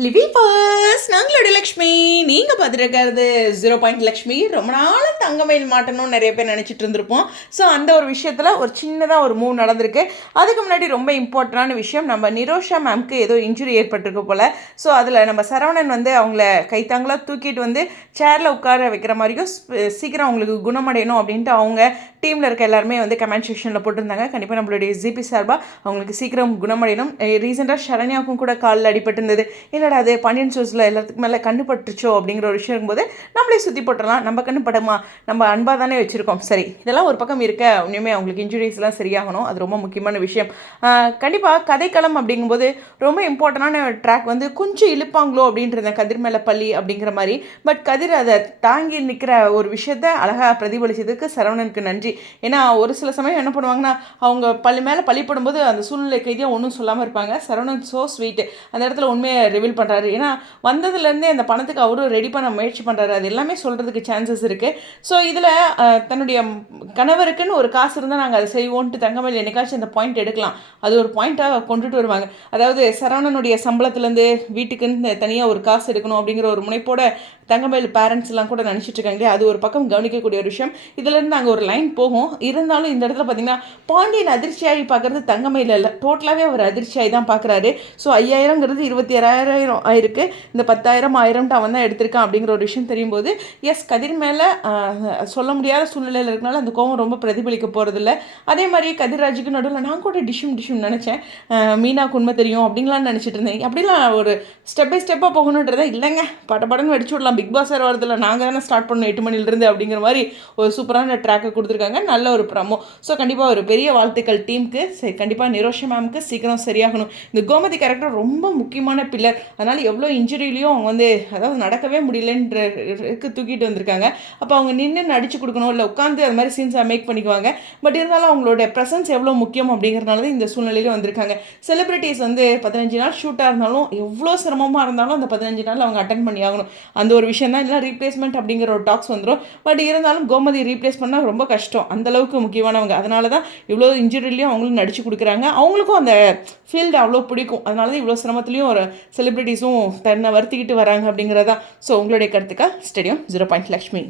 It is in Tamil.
லிவிபர்ஸ் நாங்களோட லக்ஷ்மி. நீங்கள் பார்த்துருக்கிறது 0 லக்ஷ்மி. ரொம்ப நாள் தங்கமயில் மாட்டணும்னு நிறைய பேர் நினச்சிட்டு இருந்திருப்போம். ஸோ அந்த ஒரு விஷயத்தில் ஒரு சின்னதாக ஒரு மூவ் நடந்திருக்கு. அதுக்கு முன்னாடி ரொம்ப இம்பார்ட்டண்டான விஷயம், நம்ம நிரோஷா மேம்க்கு ஏதோ இன்ஜுரி ஏற்பட்டிருக்கு போல். ஸோ அதில் நம்ம சரவணன் வந்து அவங்கள கைத்தாங்களாக தூக்கிட்டு வந்து சேரில் உட்கார வைக்கிற மாதிரியும் சீக்கிரம் அவங்களுக்கு குணமடையணும் அப்படின்ட்டு அவங்க டீமில் இருக்க எல்லாருமே வந்து கமெண்ட் செக்ஷனில் போட்டிருந்தாங்க. கண்டிப்பாக நம்மளுடைய ஜிபி சார்பாக அவங்களுக்கு சீக்கிரம் குணமடையணும். ரீசெண்டாக ஷரண்யாவுக்கும் கூட காலில் அடிபட்டிருந்தது. என்னடா அது பாண்டியன் ஷோஸில் எல்லாத்துக்கு மேலே கண்ணு பட்டுருச்சோ அப்படிங்கிற ஒரு விஷயம் இருக்கும்போது நம்மளே சுற்றி போட்டுடலாம், நம்ம கண்ணு படமா, நம்ம அன்பாக தானே வச்சுருக்கோம். சரி, இதெல்லாம் ஒரு பக்கம் இருக்க உண்மையுமே அவங்களுக்கு இன்ஜுரிஸ்லாம் சரியாகணும், அது ரொம்ப முக்கியமான விஷயம். கண்டிப்பாக கதைக்களம் அப்படிங்கும்போது ரொம்ப இம்பார்ட்டண்டான ட்ராக் வந்து கொஞ்சம் இழுப்பாங்களோ அப்படின்ட்டு இருந்தேன், கதிர் மேலே பள்ளி அப்படிங்கிற மாதிரி. பட் கதிர் அதை தாங்கி நிற்கிற ஒரு விஷயத்த அழகாக பிரதிபலிச்சதுக்கு சரவணனுக்கு நன்றி. ஏன்னா ஒரு சில சமயம் என்ன பண்ணுவாங்கன்னா, அவங்க பள்ளி மேலே பள்ளி போடும்போது அந்த சூழ்நிலை கைதியாக ஒன்றும் சொல்லாமல் இருப்பாங்க. சரவணன் ஸோ ஸ்வீட்டு, அந்த இடத்துல உண்மையை ரிவீல் பண்ணுறாரு. ஏன்னா வந்ததுலேருந்தே அந்த பணத்துக்கு அவரும் ரெடி பண்ண முயற்சி பண்ணுறாரு. அது எல்லாமே சொல்கிறதுக்கு சான்சஸ் இருக்குது. ஸோ இதில் தன்னுடைய கணவருக்குன்னு ஒரு காசு இருந்தால் நாங்கள் அதை செய்வோன்ட்டு தங்கமயில் என்னைக்காச்சும் அந்த பாயிண்ட் எடுக்கலாம். அது ஒரு பாயிண்ட்டாக கொண்டுட்டு வருவாங்க. அதாவது சரவணனுடைய சம்பளத்துலேருந்து வீட்டுக்குன்னு தனியாக ஒரு காசு எடுக்கணும் அப்படிங்கிற ஒரு முனைப்போட தங்கமயில் பேரண்ட்ஸ் எல்லாம் கூட நினச்சிட்டு இருக்காங்க. அது ஒரு பக்கம் கவனிக்கக்கூடிய ஒரு விஷயம். இதுலேருந்து அங்கே ஒரு லைன் போகும். இருந்தாலும் இந்த இடத்துல பார்த்தீங்கன்னா பாண்டியன் அதிர்ச்சியாகி பார்க்குறது தங்கமயில் இல்லை, டோட்டலாகவே அவர் அதிர்ச்சியாகி தான் பார்க்குறாரு. ஸோ 5000ங்கிறது 26,000 ஆயிருக்கு. இந்த 10,000 1000 அவன் தான் எடுத்திருக்கான் அப்படிங்கிற ஒரு விஷயம் தெரியும் போது, எஸ் கதிர் மேலே சொல்ல முடியாத சூழ்நிலையில் இருக்கனால அந்த கோவம் ரொம்ப பிரதிபலிக்க போகிறதில்ல. அதே மாதிரி கதிர்ராஜுக்கு நடுவில் நான் கூட டிஷ்யூம் நினச்சேன், மீனாக்கு உண்மை தெரியும் அப்படிங்களாம் நினச்சிட்டு இருந்தேன். அப்படிலாம் ஒரு ஸ்டெப் பை ஸ்டெப்பாக போகணுன்றதை இல்லைங்க, படப்படன்னு வெடிச்சு விடலாம், பிக் பாஸ் வேறு வரதில்ல, நாங்கள் தானே ஸ்டார்ட் பண்ணோம் 8 மணிலிருந்து அப்படிங்கிற மாதிரி ஒரு சூப்பரான ட்ராக்கை கொடுத்துருக்காங்க. நல்ல ஒரு ப்ரமோ. ஸோ கண்டிப்பாக ஒரு பெரிய வாழ்த்துக்கள் டீமுக்கு. சரி, கண்டிப்பாக நிரோஷா மேமுக்கு சீக்கிரம் சரியாகணும். இந்த கோமதி கேரக்டர் ரொம்ப முக்கியமான பில்லர். அதனால் எவ்வளோ இன்ஜுரியிலையும் அவங்க வந்து அதாவது நடக்கவே முடியலன்றதுக்கு தூக்கிட்டு வந்திருக்காங்க. அப்போ அவங்க நின்று நடிச்சு கொடுக்கணும், இல்லை உட்காந்து அது மாதிரி சீன்ஸாக மேக் பண்ணிக்குவாங்க. பட் இருந்தாலும் அவங்களோட ப்ரெசன்ஸ் எவ்வளோ முக்கியம் அப்படிங்கிறனால தான் இந்த சூழ்நிலையில் வந்திருக்காங்க. செலிபிரிட்டிஸ் வந்து 15 நாள் ஷூட்டாக இருந்தாலும் எவ்வளோ சிரமமாக இருந்தாலும் அந்த 15 நாள் அவங்க அட்டன் பண்ணி ஆகணும். அந்த ஒரு விஷயம் தான். இல்லை ரீப்ளேஸ்மெண்ட் அப்படிங்கிற ஒரு டாக்ஸ் வந்துடும். பட் இருந்தாலும் கோமதி ரீப்ளேஸ் பண்ணால் ரொம்ப கஷ்டம், அந்தளவுக்கு முக்கியமானவங்க. அதனால தான் இவ்வளோ இன்ஜுரிலையும் அவங்களும் நடிச்சு கொடுக்குறாங்க. அவங்களுக்கும் அந்த ஃபீல்டு அவ்வளோ பிடிக்கும். அதனால தான் இவ்வளோ சிரமத்துலேயும் ஒரு செலிபிரிட்டிஸும் தன்னை வருத்திக்கிட்டு வராங்க அப்படிங்கிறதா. ஸோ உங்களுடைய கருத்துக்கா ஸ்டேடியம் 0 லக்ஷ்மி.